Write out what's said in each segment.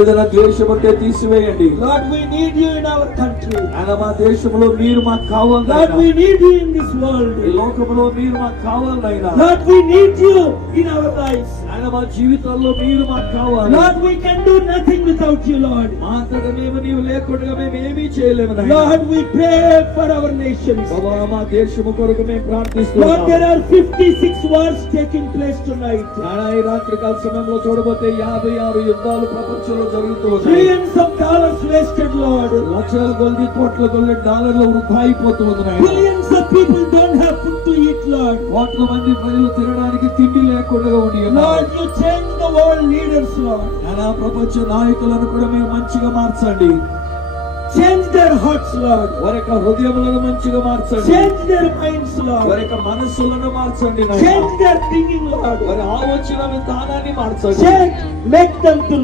ఏదైనా ద్వేషముంటే తీసివేయండి. Lord, we need you in our country. ఆయన మా దేశంలో మీరు మాకు కావాలి. Lord, we need you in this world. ఈ లోకంలో మీరు మాకు కావాలి అయినా. Lord, we need you in our lives. ఆయన మా జీవితాల్లో మీరు మాకు కావాలి. Lord, we can do nothing without you, Lord. మా అంతటా మేము నీవు లేకుండా మేము ఏమీ చేయలేము నాయనా. Lord, we pray for our nations. ప్రభువా, మా దేశము కొరకు మేము Lord, ప్రార్థిస్తున్నాము. there are 56 wars taking place tonight. నాయనా, ఈ రాత్రికాల సమయంలో చూడబోతే 56 యుద్ధాలు ప్రపంచంలో జరుగుతూ ఉన్నాయి. Trillions of dollars wasted, Lord. లక్షల కొద్ది కోట్ల కొద్ది డాలర్లు వృధా అయిపోతూ ఉంది నాయనా. Billions of people don't have food to eat, Lord. కోట్ల మంది ప్రజలు తినడానికి తిండి లేకుండా ఉండి ఉన్నారు. Lord, you change the world leaders, Lord. నాయనా, ప్రపంచ నాయకులను కూడా మీరు మంచిగా మార్చండి. Change their hearts, Lord. వారి యొక్క హృదయములను మంచిగా మార్చండి. Change their minds, Lord. వారి యొక్క మనస్సులను మార్చండి నాయనా. Change their thinking, Lord. వారి ఆలోచన విధానాన్ని మార్చండి. Change, make them to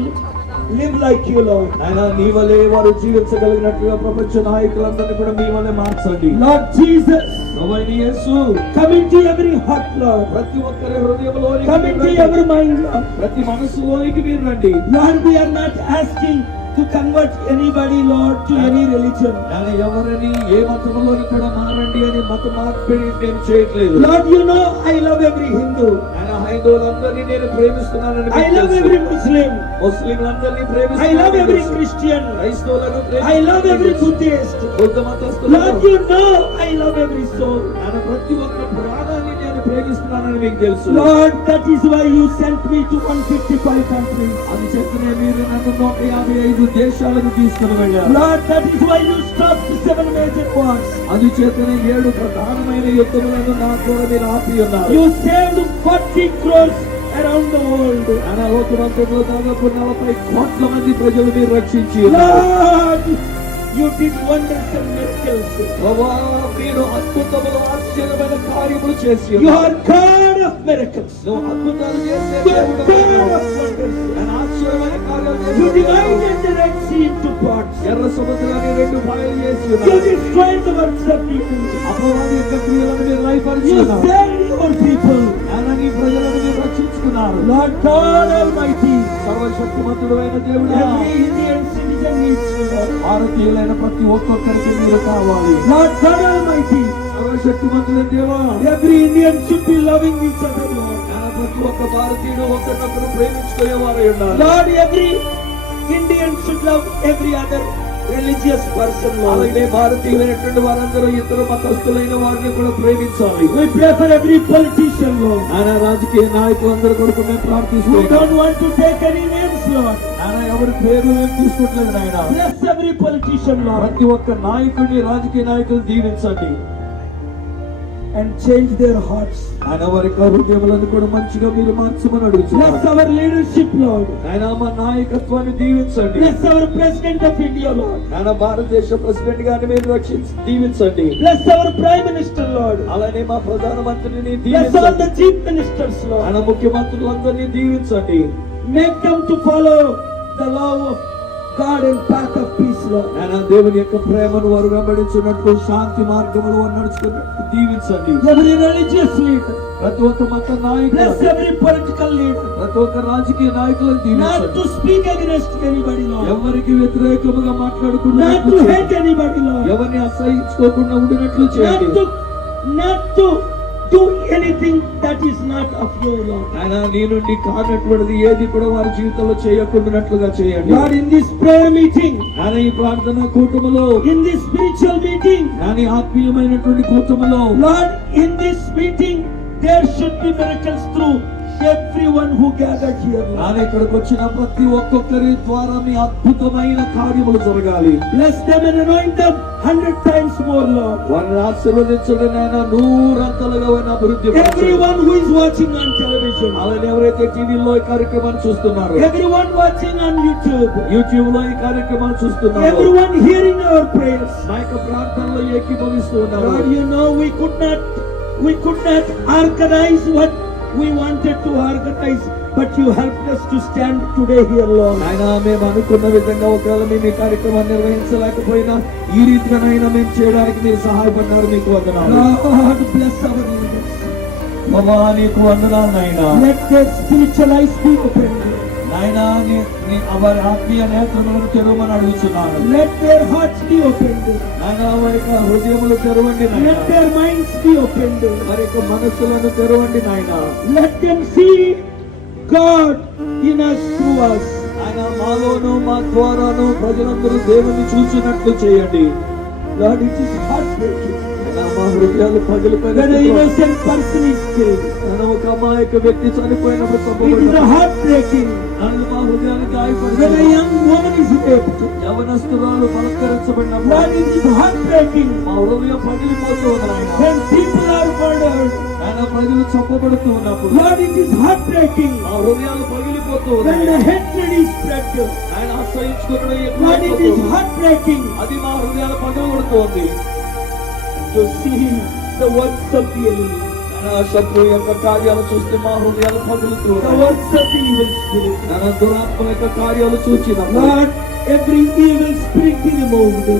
live like you, Lord. నాయనా, నీ వలే వారు జీవించగలిగినట్లుగా ప్రపంచ నాయకులందరినీ కూడా మీ వలే మార్చండి. Lord Jesus, ప్రభువైన యేసు, come into every heart, Lord. ప్రతి ఒక్కరి హృదయంలోనికి Come into every mind, Lord. ప్రతి మనసులోనికి మీరు రండి. Lord, we are not asking to convert anybody, Lord, to any religion. నాయనా, ఎవరిని ఏ మతంలోని కూడా మారండి అని మత మార్పిడి నేను చేయట్లేదు. Lord, you know I love every Hindu. నాయనా, హైందవులందరినీ నేను ప్రేమిస్తున్నానని I మీకు love తెలుసు. every Muslim. ముస్లింలందరినీ I ప్రేమిస్తున్నానని love మీకు every తెలుసు. Christian. క్రైస్తవులను I love every ప్రేమిస్తున్నానని Buddhist. తెలుసు. Buddha మతస్థులను Lord, you know I love every soul. నాయనా, ప్రతి ఒక్క ప్రాణాన్ని నేను ప్రేమిస్తున్నానని మీకు తెలుసు. Lord, that is why you sent me to 155 countries. అది చెప్పినే మీరు నన్ను 155 దేశాలకు తీసుకుని వెళ్ళారు. Lord, that is why you stopped 7 major wars. అందుచేతనే 7 ప్రధానమైన యుద్ధములను నా ద్వారా మీరు ఆపి ఉన్నారు. You saved 40 crores around the world. ఆయన లోకమంతట్లో దాదాపు 40 కోట్ల మంది ప్రజలు మీరు రక్షించి ఉన్నారు. Lord, you did wonders and miracles. ప్రభువా, మీరు అద్భుతములు ఆశ్చర్యమైన కార్యములు చేసి You ఉన్నారు. are God of miracles. నువ్వు అద్భుతాలు చేసే You are దేవుడు. God of wonders. ఆయన ఆశ్చర్యమైన కార్యాలు చేసి You ఉన్నారు. divided the Red Sea into parts. ఎర్ర సముద్రాన్ని 2 పాయలు చేసి You ఉన్నారు. destroyed the works of demons. అపవాది యొక్క క్రియలను మీరు లయపరిచి You ఉన్నారు. saved your people. ఆయన నీ ప్రజలను మీరు రక్షించుకున్నారు. Lord God Almighty, సర్వశక్తిమంతుడు అయిన దేవుడా, every Indian citizen needs you, Lord. భారతీయులైన ప్రతి ఒక్కొక్కరికి మీరు కావాలి. Lord God Almighty, సర్వశక్తిమంతుడైన దేవా, every Indian should be loving each other, Lord. ఆయన ప్రతి ఒక్క భారతీయుడు ఒకరినొకరు ప్రేమించుకునే వారు ఉన్నారు. Lord, every Indian should love every other religious person, Lord. అలాగే భారతీయులైనటువంటి వారందరూ ఇతర మతస్థులైన వారిని కూడా ప్రేమించాలి. We pray for every politician, Lord. ఆయన రాజకీయ నాయకులందరూ కొరకు మేము We ప్రార్థిస్తున్నాం. don't want to take any names, Lord. ఆయన ఎవరి పేరు మేము తీసుకుంటలేదు. ఆయన Bless every politician, Lord, ప్రతి ఒక్క నాయకుడిని, రాజకీయ నాయకులు దీవించండి. and change their hearts. ఆయన వారి హృదయములను కూడా మంచిగా మీరు మార్చమని Bless అడుగుతున్నాను. our leadership, Lord. ఆయన మా నాయకత్వాన్ని దీవించండి. Bless our President of India, Lord. ఆయన భారతదేశ ప్రెసిడెంట్ గారిని మీరు దీవించండి. Bless our Prime Minister, Lord. అలానే మా ప్రధానమంత్రిని Bless all దీవించండి. the chief ministers, Lord. ఆయన ముఖ్యమంత్రులందరినీ దీవించండి. Make them to follow the law of God and path of peace, Lord. ఆయన దేవుని యొక్క ప్రేమను వారు వెంబడించినట్లు, శాంతి మార్గములు నడుచుకున్నట్టు దీవించండి. Every religious leader. ప్రతి ఒక్క మత Bless నాయకులు, every political leader. ప్రతి ఒక్క రాజకీయ నాయకులను Not దీవించండి. to speak against anybody, Lord. ఎవరికి వ్యతిరేకముగా Not మాట్లాడుకున్నట్లు to చేయండి. hate anybody, Lord. ఎవరిని అసహించుకోకుండా ఉండినట్లు చేయండి. Not to do anything that is not of you, Lord. ఆయన నీ నుండి కానటువంటిది ఏది కూడా వారి జీవితంలో చేయకుండానట్లుగా చేయండి. Lord, in this prayer meeting, ఆయన ఈ ప్రార్థన కూటములో, in this spiritual meeting, ఆయన ఆత్మీయమైనటువంటి కూటములో, Lord, in this meeting, there should be miracles through everyone who gathered here, Lord. ఆయన ఇక్కడికి వచ్చిన ప్రతి ఒక్కొక్కరి ద్వారా మీ అద్భుతమైన కార్యములు జరగాలి. Bless them and anoint them 100 times more, Lord. వారిని ఆశీర్వదించండి నాయన, 100 వారిని అభివృద్ధి పరచండి. Everyone who is watching on television, అలానే ఎవరైతే టీవీలో ఈ కార్యక్రమాన్ని చూస్తున్నారో, everyone watching on YouTube, YouTube లో ఈ కార్యక్రమాన్ని చూస్తున్నారో, everyone hearing our prayers, నా యొక్క ప్రార్థనలో ఏకీభవిస్తూ ఉన్నారు. Lord, you know we could not organize what we wanted to organize, but you helped us to stand today here, Lord. ఆయన మేము అనుకున్న విధంగా ఒకవేళ మేము ఈ కార్యక్రమాన్ని నిర్వహించలేకపోయినా ఈ రీతిగానైనా మేము చేయడానికి మీరు సహాయపడినారు. మీకు వందనాలు. Lord, bless our leaders. ప్రభువా, నీకు వందనాలు నాయనా. Let their spiritual eyes be opened. నాయనా వారి ఆత్మీయ నేత్రములను తెరవమని అడుగుతున్నాను. Let their hearts be opened. నాయనా వారి యొక్క హృదయములు తెరవండి Let నాయనా. their minds be opened. వారి యొక్క మనస్సులను తెరవండి నాయనా. Let them see God in us through us. ఆయన మాలోను మా ద్వారాను ప్రజలందరూ దేవుని చూసినట్లు చేయండి. Lord, it is heartbreaking ఆయన మా హృదయాలు పగిలిపోయిన when an innocent person is killed. ఒక అమాయక వ్యక్తి చనిపోయినప్పుడు It is సంభవించిన heartbreaking నన్ను మా హృదయాన్ని when a గాయపరిచిన young woman is raped. యవనస్తురాలు బలత్కరించబడినప్పుడు Lord, it is heartbreaking మా హృదయం పగిలిపోతూ ఉంది ఆయన. when people are murdered. ఆయన ప్రజలు చంపబడుతూ ఉన్నప్పుడు Lord, it is heartbreaking మా హృదయాలు పగిలిపోతూ when the ఉన్నాయి. hatred is spread. ఆయన అసహించుకున్న Lord, it is heartbreaking అది మా హృదయాలు పగలగొడుతోంది. to see the works of the enemy, ఆయన శత్రువు యొక్క కార్యాలు చూస్తే మా హృదయాలు పగులుతూ the ఉన్నాయి. works of the evil spirit. ఆయన దురాత్మ యొక్క కార్యాలు చూచినప్పుడు Lord, every evil spirit be removed.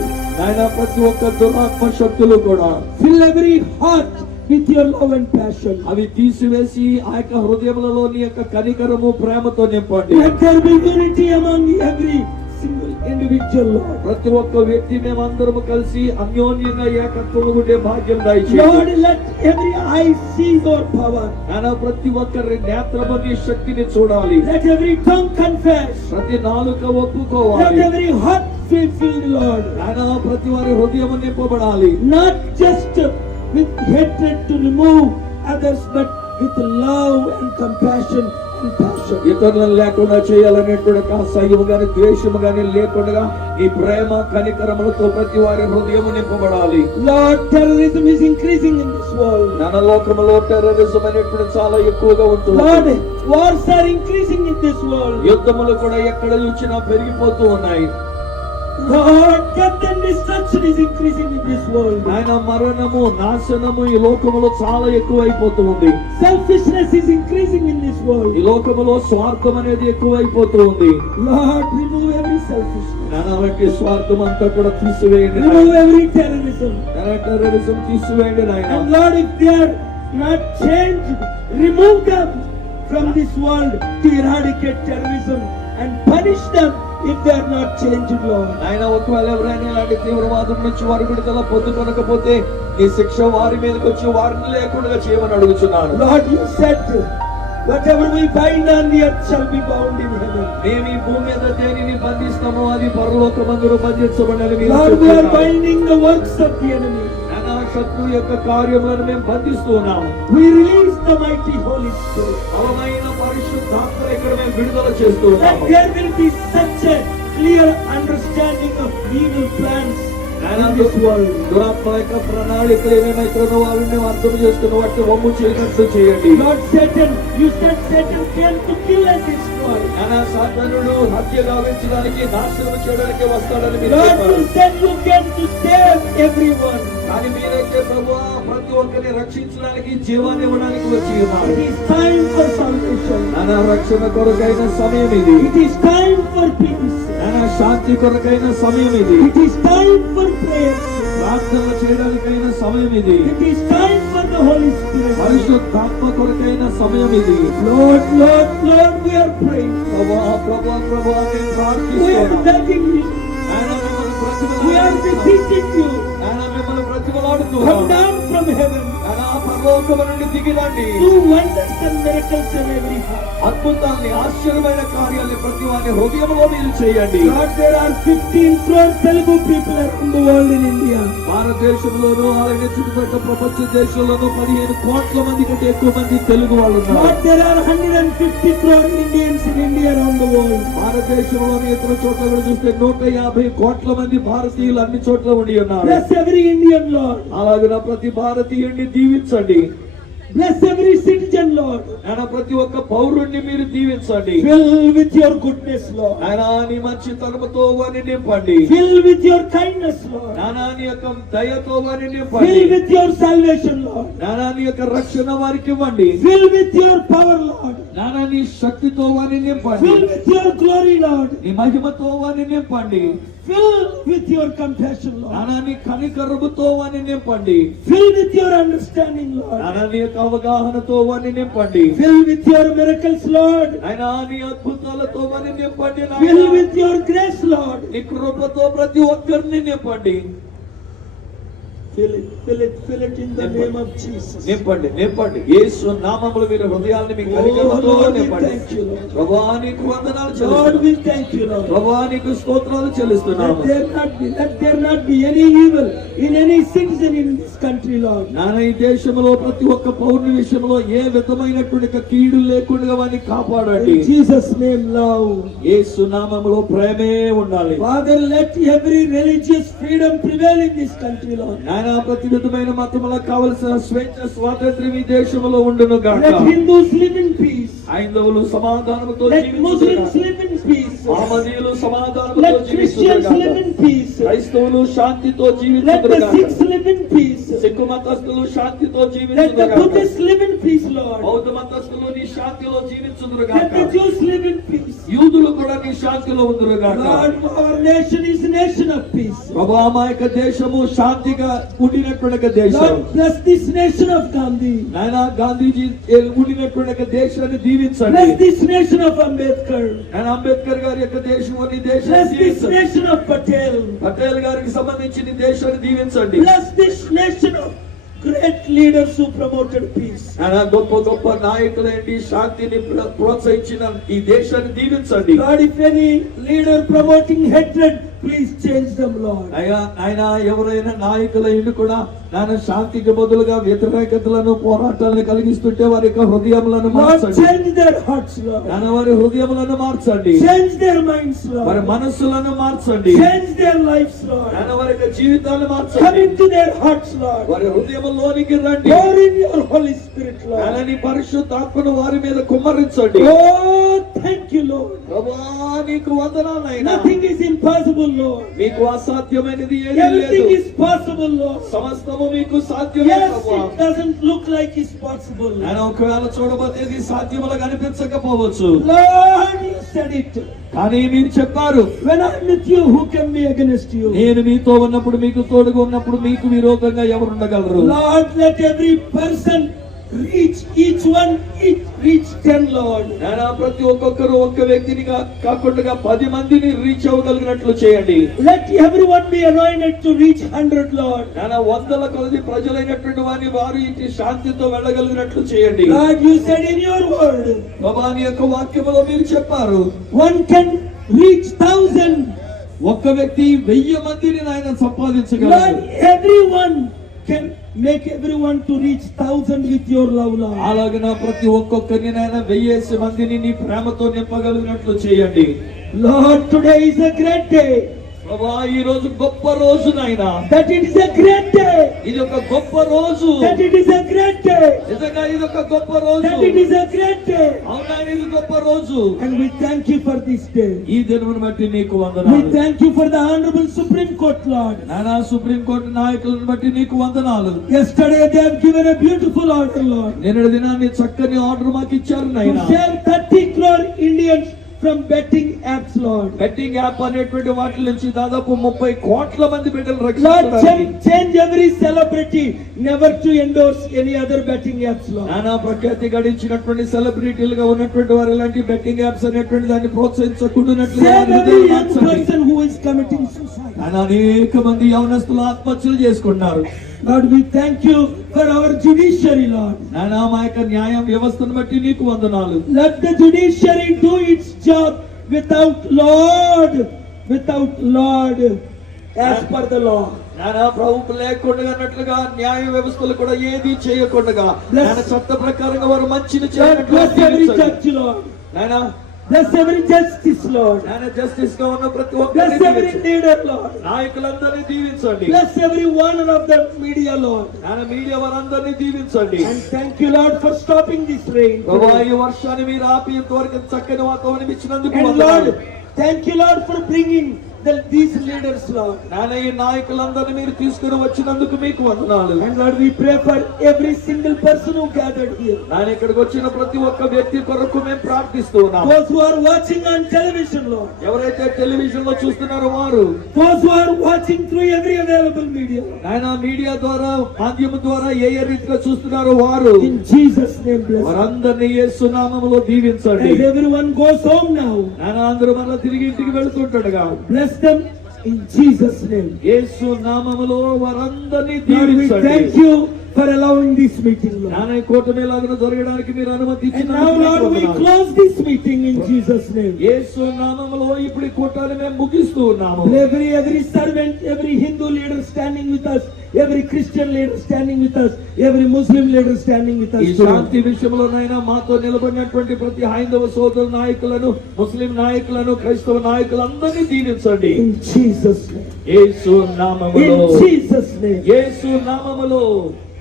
ఆయన ప్రతి ఒక్క దురాత్మ శక్తులు కూడా Fill every heart with your love and passion. అవి తీసివేసి ఆ యొక్క హృదయములలో నీ యొక్క కనికరము ప్రేమతో నింపండి. Let there be unity among every single individual, Lord. ప్రతి ఒక్క వ్యక్తి మేమందరము కలిసి అన్యోన్యంగా ఏకత్వం ఉండే భాగ్యం Lord, దయచేయండి. let every eye see your power. ఆయన ప్రతి ఒక్కరి నేత్రము నీ శక్తిని చూడాలి. Let every tongue confess. ప్రతి నాలుక Let ఒప్పుకోవాలి. every heart be filled, Lord. ఆయన ప్రతి వారి హృదయము నింపబడాలి. Not just with hatred to remove others, but with love and compassion and passion. ఇతరులను లేకుండా చేయాలనేటువంటి అసహ్యము గాని ద్వేషము గాని లేకుండా ఈ ప్రేమ కనికరములతో ప్రతి వారి హృదయము నింపబడాలి. Lord, terrorism is increasing in this world. మన లోకములో టెర్రరిజం అనేటువంటి చాలా ఎక్కువగా ఉంటుంది. Lord, wars are increasing in this world. యుద్ధములు కూడా ఎక్కడ చూసినా పెరిగిపోతూ ఉన్నాయి. Lord, death and destruction is increasing in this world. ఆయన మరణము నాశనము ఈ లోకములో చాలా ఎక్కువైపోతూ ఉంది. Selfishness is increasing in this world. ఈ లోకములో స్వార్థం అనేది ఎక్కువైపోతూ ఉంది. Lord, remove every selfishness. నానావంటి స్వార్థం అంతా కూడా తీసివేయండి. Remove every terrorism. టెర్రరిజం తీసివేయండి నాయన. And Lord, if they are not changed, remove them from this world to eradicate terrorism and punish them if they are not changed, Lord. ఆయన ఒకవేళ ఎవరైనా ఇలాంటి తీవ్రవాదం నుంచి వారి విడుదల పొందుకొనకపోతే ఈ శిక్ష వారి మీదకి వచ్చి వారిని లేకుండా చేయమని అడుగుతున్నాను. Lord, you said, whatever we bind on the earth shall be bound in heaven. మేము ఈ భూమి మీద దేనిని బంధిస్తామో అది పరలోకమందును బంధించబడాలి. మీరు Lord, we are చెప్తున్నారు. binding the works of the enemy. నానా శత్రువు యొక్క కార్యములను మేము బంధిస్తూ ఉన్నాము. We release the mighty Holy Spirit. బలమైన పరిశుద్ధాత్మ ఇక్కడ మేము విడుదల చేస్తూ That ఉన్నాము. there will be such a clear understanding of evil plans నాయనా, in this world. దురాత్మ యొక్క ప్రణాళికలు ఏమేమైతున్నావో అవి మేము అర్థం చేసుకున్న వాటిని వమ్ము చేయనట్లు చేయండి. Lord, Satan, you said Satan came to kill and destroy. నానా సాతానుడు హత్య గావించడానికి నాశనం చేయడానికి వస్తాడని మీరు Lord, చెప్పారు. you said you came to save everyone. కానీ మీరైతే ప్రభువా ప్రతి ఒక్కరిని రక్షించడానికి జీవాన్ని ఇవ్వడానికి వచ్చి ఉన్నారు. It is time for salvation. నానా రక్షణ కొరకైన సమయం ఇది. It is time for peace. నానా శాంతి కొరకైన సమయం ఇది. It is time for prayer. ప్రార్థన చేయడానికైన సమయం ఇది. It is time for the Holy Spirit. పరిశుద్ధాత్మ కొరకైన సమయం ఇది. Lord, Lord, Lord, we are praying. ప్రభువా ప్రభువా ప్రభువా నేను We are ప్రార్థిస్తున్నాను. begging you. ఆయన మిమ్మల్ని We are ప్రతిమలాడుతున్నాను. beseeching you. ఆయన మిమ్మల్ని Come ప్రతిమలాడుతున్నాను. down from heaven. ఆయన పరలోకము నుండి దిగిరండి. Do wonders and miracles in every heart. అద్భుతాన్ని ఆశ్చర్యమైన కార్యాన్ని ప్రతి వారి హృదయంలో మీరు చేయండి. Lord, there are 15 crore Telugu people around the world in India. భారతదేశంలోనూ అలాగే చుట్టుపక్కల ప్రపంచ దేశాల్లోనూ 15 కోట్ల మంది కంటే ఎక్కువ మంది తెలుగు వాళ్ళు ఉన్నారు. Lord, there are 150 crore Indians in India around the world. భారతదేశంలోని ఇతర చోట్ల కూడా చూస్తే 150 కోట్ల మంది భారతీయులు అన్ని చోట్ల ఉండి ఉన్నారు. Bless every Indian, Lord. అలాగే ప్రతి భారతీయుడిని దీవించండి. Bless every citizen, Lord. ఆయన ప్రతి ఒక్క పౌరుణ్ణి మీరు దీవించండి. Fill with your goodness, Lord. ఆయన నీ మంచి తరముతో వారిని నింపండి. Fill with your kindness, Lord. నీ యొక్క దయతో వారిని నింపండి. Fill with your salvation, Lord. నీ యొక్క రక్షణ వారికి ఇవ్వండి. Fill with your power, Lord. నానా నీ శక్తితో వారిని నింపండి, Fill with your glory, Lord. నీ మహిమతో వారిని నింపండి, Fill with your compassion, Lord. నానా నీ కనికరముతో వారిని నింపండి, Fill with your understanding, Lord. నానా నీ యొక్క అవగాహనతో వారిని నింపండి, Fill with your miracles, Lord. అయినా నీ అద్భుతాలతో వారిని నింపండి, Fill నాయనా. with your grace, Lord. నీ కృపతో ప్రతి ఒక్కరిని నింపండి, Fill it, fill it, fill it in the name of Jesus. నింపండి, నింపండి. యేసు నామములో మీరు హృదయాలను మీ కనికరముతో Oh, Lord, we నింపండి. thank you, Lord. ప్రభువా నీకు వందనాలు Lord, చెల్లిస్తున్నాము. we thank you, Lord. ప్రభువా నీకు స్తోత్రాలు చెల్లిస్తున్నాము. Let there not be any evil in any citizen in this country, Lord. నాన్న ఈ దేశంలో ప్రతి ఒక్క పౌరుని విషయంలో ఏ విధమైనటువంటి కీడు లేకుండా వారిని కాపాడండి. In Jesus' name, love. యేసు నామములో ప్రేమే ఉండాలి. Father, let every religious freedom prevail in this country, Lord. నాయన ప్రతి విధమైన మతములకు కావలసిన స్వేచ్ఛ స్వాతంత్ర్యం ఈ దేశంలో ఉండును గాక. Let Hindus live in peace. హైందవులు సమాధానముతో Let జీవించుదురు Muslims గాక. live in peace. మహమ్మదీయులు సమాధానముతో Let జీవించుదురు Christians గాక. live in peace. క్రైస్తవులు శాంతితో Let జీవించుదురు the గాక. Sikhs live in peace. Sikh మతస్థులు శాంతితో Let జీవించుదురు the గాక. Buddhists live in peace, Lord. బౌద్ధ మతస్థులు నీ శాంతిలో జీవించుదురు Let గాక. the Jews live in peace. యూదులు కూడా నీ శాంతిలో ఉందురు గాక. Lord, our nation is a nation of peace. ప్రభా మా యొక్క దేశము శాంతిగా ఉండినటువంటి దేశం. Lord, bless this nation of Gandhi. నాయన గాంధీజీ ఉండినటువంటి దేశాన్ని దీవించండి. Bless this nation of Ambedkar. నాయన అంబేద్కర్ గారి యొక్క దేశం నీ దేశాన్ని Bless this దీవించండి. nation of Patel. పటేల్ గారికి సంబంధించి నీ దేశాన్ని దీవించండి. Bless this nation of great leaders who promoted peace. నాయన గొప్ప గొప్ప నాయకులేంటి శాంతిని ప్రోత్సహించిన ఈ దేశాన్ని దీవించండి. Lord, if any leader promoting hatred, please change them, Lord. ఆయన ఎవరైనా నాయకులైన కూడా నాయన శాంతికి బదులుగా వ్యతిరేకతలను పోరాటాలను కలిగిస్తుంటే వారి యొక్క హృదయములను Lord, మార్చండి. change their hearts, Lord. నాయన వారి హృదయములను మార్చండి, Change their minds, వారి Lord. మనస్సులను మార్చండి, Change their lives, Lord. నాయన వారి యొక్క జీవితాలను Come మార్చండి. into their hearts, Lord. వారి హృదయములోనికి రండి. Pour in your Holy Spirit, నాయన Lord. నీ పరిశుద్ధాత్మను వారి మీద కుమ్మరించండి. Oh, thank you, Lord. ప్రభువా నీకు వందనాలైనా. Nothing is impossible, Lord. మీకు అసాధ్యమైనది ఏదీ Everything లేదు. is possible, Lord. సమస్తము మీకు సాధ్యమే Yes, ప్రభువా. it doesn't look like it's possible. ఆయన ఒకవేళ చూడబోతేది సాధ్యముగా కనిపించకపోవచ్చు, Lord, you said it. కానీ మీరు చెప్పారు When I'm with you, who can be against you? నేను మీతో ఉన్నప్పుడు, మీకు తోడుగా ఉన్నప్పుడు మీకు విరోధంగా ఎవరు ఉండగలరు? Lord, let every person reach each one, reach 10, Lord. నాయనా ప్రతి ఒక్కొక్కరు ఒక్క వ్యక్తిని కాకుండా 10 మందిని రీచ్ అవ్వగలిగినట్లు చేయండి. Let everyone be anointed to reach 100, Lord. నాయనా వందల కొలది ప్రజలైనటువంటి వారిని వారు ఇంటి శాంతితో వెళ్ళగలిగినట్లు చేయండి. Lord, you said in your word, ప్రభువా నీ యొక్క వాక్యములో మీరు చెప్పారు one can reach 1,000. ఒక్క వ్యక్తి 1000 మందిని నాయన సంపాదించగలరు. Lord, everyone can make everyone to reach 1,000 with your love, Lord. అలాగన ప్రతి ఒక్కొక్కరిని నాయన 1000 మందిని నీ ప్రేమతో నింపగలిగినట్లు చేయండి. Lord, today is a great day. ప్రభువా ఈ రోజు గొప్ప రోజు నాయనా. That it is a great day. ఇది ఒక గొప్ప రోజు. That it is a great day. నిజంగా ఇది ఒక గొప్ప రోజు. That it is a great day. అవునా ఇది గొప్ప రోజు. And we thank you for this day. ఈ దినమును బట్టి నీకు We వందనాలు. thank you for the Honorable Supreme Court, Lord. నాయనా సుప్రీం కోర్టు నాయకులను బట్టి నీకు వందనాలు. Yesterday they have given a beautiful order, Lord, నిన్నటి దినాన్ని చక్కని ఆర్డర్ మాకు ఇచ్చారు to నాయనా. save 30 crore Indians from betting apps, Lord. Betting app అనేటువంటి వాటి నుంచి దాదాపు 30 కోట్ల మంది బిడ్డలు Lord, రక్షించడానికి change every celebrity never to endorse any other betting apps, Lord. నానా ప్రఖ్యాతి గడించినటువంటి సెలబ్రిటీలుగా ఉన్నటువంటి వారు ఇలాంటి బెట్టింగ్ యాప్స్ అనేటువంటి దాన్ని ప్రోత్సహించకుండానట్లు Save every young person who is committing suicide. అనేక మంది యవనస్తులు ఆత్మహత్యలు చేసుకున్నారు. Lord, we thank you for our judiciary, Lord. నానా మా యొక్క న్యాయ వ్యవస్థను బట్టి నీకు వందనాలు. Let the judiciary do its job without Lord, as per the law. నానా ప్రభువు లేకుండా అన్నట్లుగా న్యాయ వ్యవస్థలు కూడా ఏది చేయకుండా నాయన చట్ట ప్రకారంగా వారు మంచిని Lord, bless every చేయనట్లు judge, Lord. నాయనా Bless every justice, Lord. నాయన జస్టిస్ గా ఉన్న ప్రతి Bless ఒక్కరిని every దీవించండి. leader, Lord. నాయకులందరినీ దీవించండి. Bless every one of the media, Lord. నాయన మీడియా వారందరినీ దీవించండి. And thank you, Lord, for stopping this rain. ప్రభువా ఈ వర్షాన్ని మీరు ఆపి ఇంతవరకు చక్కని వాతావరణం ఇచ్చినందుకు And వందనాలు. Lord, thank you, Lord, for bringing these leaders, Lord. నాయన ఈ నాయకులందరినీ మీరు తీసుకుని వచ్చినందుకు మీకు వందనాలు. And Lord, we pray for every single person who gathered here. నాయన ఇక్కడికి వచ్చిన ప్రతి ఒక్క వ్యక్తి కొరకు మేము ప్రార్థిస్తూ ఉన్నాం. Those who are watching on television, Lord. ఎవరైతే టెలివిజన్ లో చూస్తున్నారో వారు, Those who are watching through every available media. నాయన మీడియా ద్వారా, మాధ్యమం ద్వారా ఏ రీతిగా చూస్తున్నారో వారు, In Jesus' name, bless. వారందరినీ యేసు నామములో దీవించండి. As everyone goes home now, నాయన అందరూ మళ్ళీ తిరిగి ఇంటికి వెళ్తుంటాడుగా, bless them in Jesus' name. యేసు నామములో వారందరినీ Lord, we దీవించండి. thank you for allowing this meeting, Lord. నాయన ఈ కూటమి లాగా జరగడానికి మీరు అనుమతి And now, ఇచ్చినందుకు Lord, we మీకు వందనాలు. close this meeting in Jesus' name. యేసు నామములో ఇప్పుడు ఈ కూటాన్ని మేము ముగిస్తూ ఉన్నాము. Every servant, every Hindu leader standing with us, every Christian leader standing with us, every Muslim leader standing with us ఈ today. శాంతి విషయంలోనైనా మాతో నిలబడినటువంటి ప్రతి హైందవ సోదరు నాయకులను, ముస్లిం నాయకులను, క్రైస్తవ నాయకులందరినీ దీవించండి. In Jesus' name. యేసు నామములో, In Jesus' name. యేసు నామములో.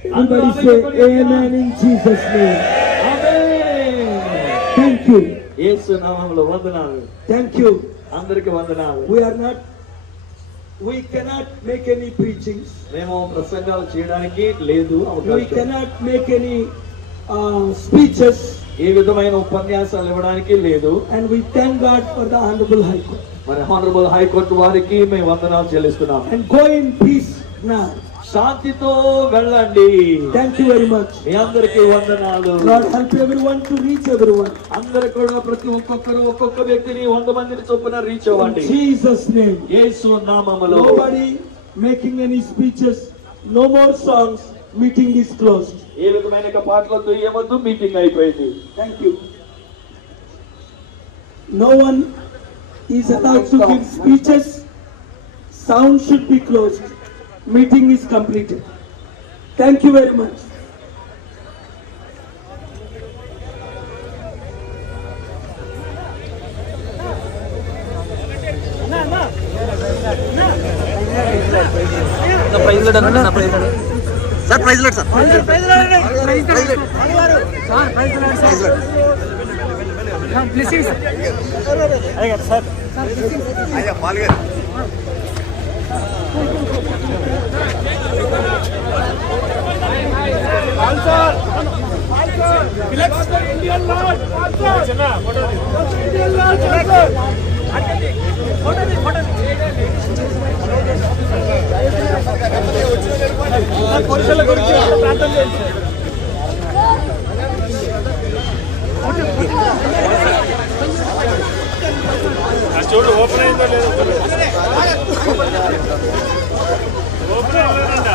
Everybody say amen in Jesus' name. Amen. Thank you. యేసు నామములో వందనాలు. Thank you. అందరికి వందనాలు. We cannot make any preachings. మేము ప్రసంగాలు చేయడానికి లేదు We అవకాశం. cannot make any speeches. ఏ విధమైన ఉపన్యాసాలు ఇవ్వడానికి లేదు. And we thank God for the Honorable High Court. మరి హానరబుల్ హైకోర్టు వారికి మేము వందనాలు చెల్లిస్తున్నాం. And go in peace now. శాంతితో వెళ్ళండి. Thank you very much. మీ అందరికీ వందనాలు. Lord, help everyone to reach everyone. అందరూ కూడా ప్రతి ఒక్కొక్కరు ఒక్కొక్క వ్యక్తిని 100 మందిని చొప్పున రీచ్ In అవ్వండి. Jesus' name. యేసు నామములో. Nobody making any speeches. No more songs. Meeting is closed. ఏ విధమైన పాటలతో ఏమొద్దు, మీటింగ్ అయిపోయింది. Thank you. No one is allowed to give speeches. Sound should be closed. Meeting is completed. Thank you very much. Sir praise Lord sir అయ్యా పాల్గారు చూడు open అయిందో లేదో open అవ్వలేదంట.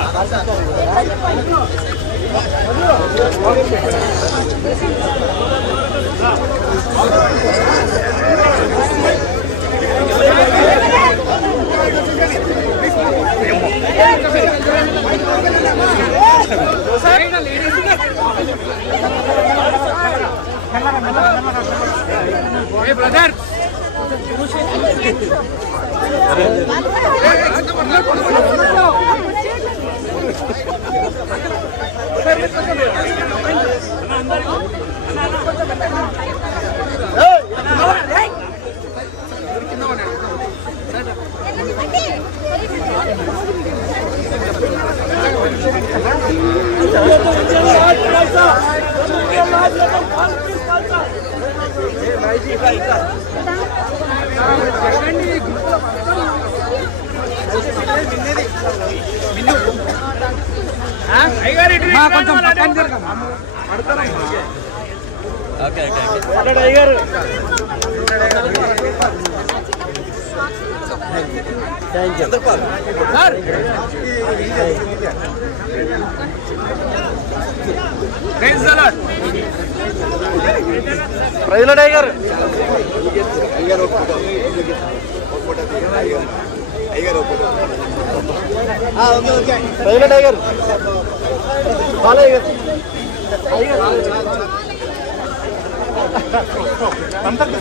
బ్రదర్ ప్రైజ్ లాడ్ అయ్యారు ప్రైజ్ లాడ్ అయ్యారు అందరికి